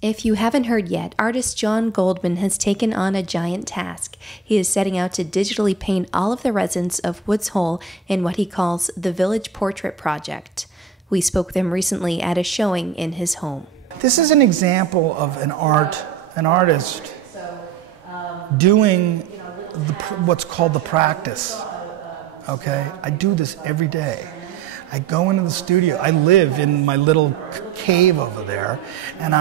If you haven't heard yet, artist Jon Goldman has taken on a giant task. He is setting out to digitally paint all of the residents of Woods Hole in what he calls the Village Portrait Project. We spoke with him recently at a showing in his home. This is an example of an artist doing what's called the practice. Okay, I do this every day. I go into the studio. I live in my little cave over there, and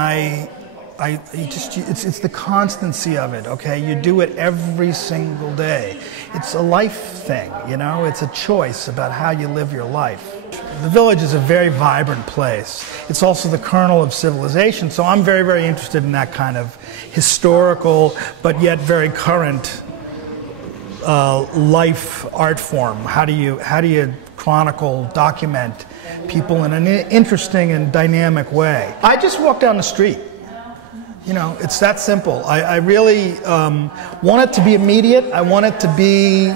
it's the constancy of it. Okay, you do it every single day. It's a life thing, you know. It's a choice about how you live your life. The village is a very vibrant place. It's also the kernel of civilization. So I'm very, very interested in that kind of historical, but yet very current life art form. How do you chronicle, document people in an interesting and dynamic way? I just walk down the street. You know, it's that simple. I really want it to be immediate. I want it to be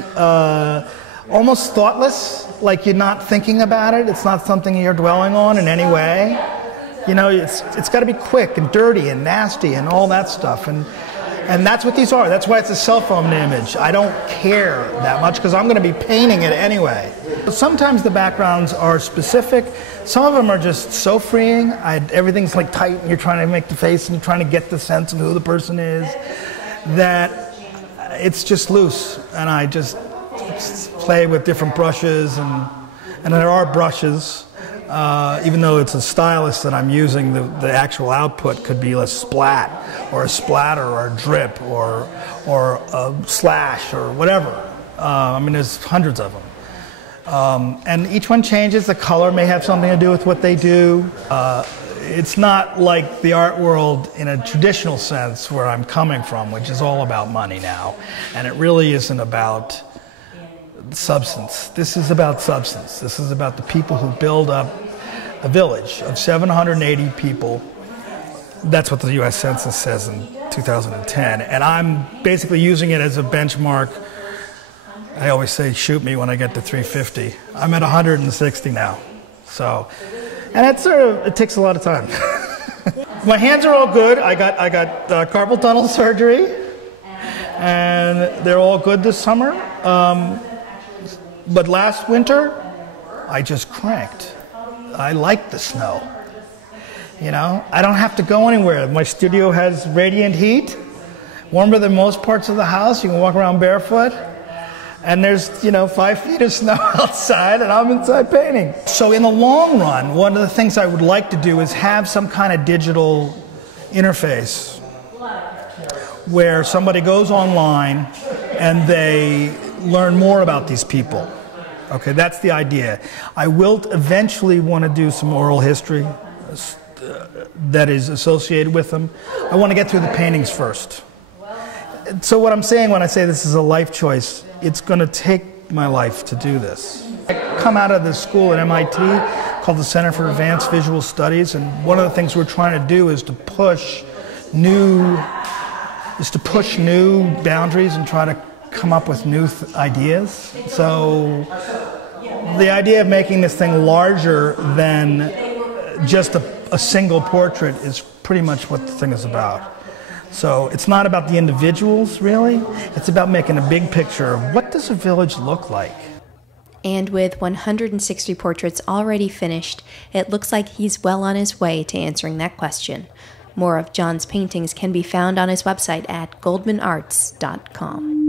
almost thoughtless, like you're not thinking about it. It's not something you're dwelling on in any way. You know, it's got to be quick and dirty and nasty and all that stuff. And that's what these are. That's why it's a cell phone image. I don't care that much because I'm going to be painting it anyway. Sometimes the backgrounds are specific. Some of them are just so freeing. Everything's like tight and you're trying to make the face and you're trying to get the sense of who the person is, that it's just loose. And I just play with different brushes, and there are brushes. Even though it's a stylus that I'm using, the actual output could be a splat, or a splatter, or a drip, or a slash, or whatever. I mean, there's hundreds of them. And each one changes. The color may have something to do with what they do. It's not like the art world in a traditional sense where I'm coming from, which is all about money now. And it really isn't about substance. This is about substance. This is about the people who build up a village of 780 people. That's what the U.S. Census says in 2010. And I'm basically using it as a benchmark. I always say, shoot me when I get to 350. I'm at 160 now. So, and it takes a lot of time. My hands are all good. I got carpal tunnel surgery, and they're all good this summer. But last winter, I just cranked. I like the snow. You know, I don't have to go anywhere. My studio has radiant heat, warmer than most parts of the house. You can walk around barefoot. And there's, 5 feet of snow outside, and I'm inside painting. So in the long run, one of the things I would like to do is have some kind of digital interface where somebody goes online and they learn more about these people. Okay, that's the idea. I will eventually want to do some oral history that is associated with them. I want to get through the paintings first. So what I'm saying when I say this is a life choice, it's going to take my life to do this. I come out of this school at MIT called the Center for Advanced Visual Studies, and one of the things we're trying to do is to push new boundaries and try to come up with new ideas. So the idea of making this thing larger than just a single portrait is pretty much what the thing is about. So it's not about the individuals, really. It's about making a big picture of what does a village look like. And with 160 portraits already finished, it looks like he's well on his way to answering that question. More of Jon's paintings can be found on his website at goldmanarts.com.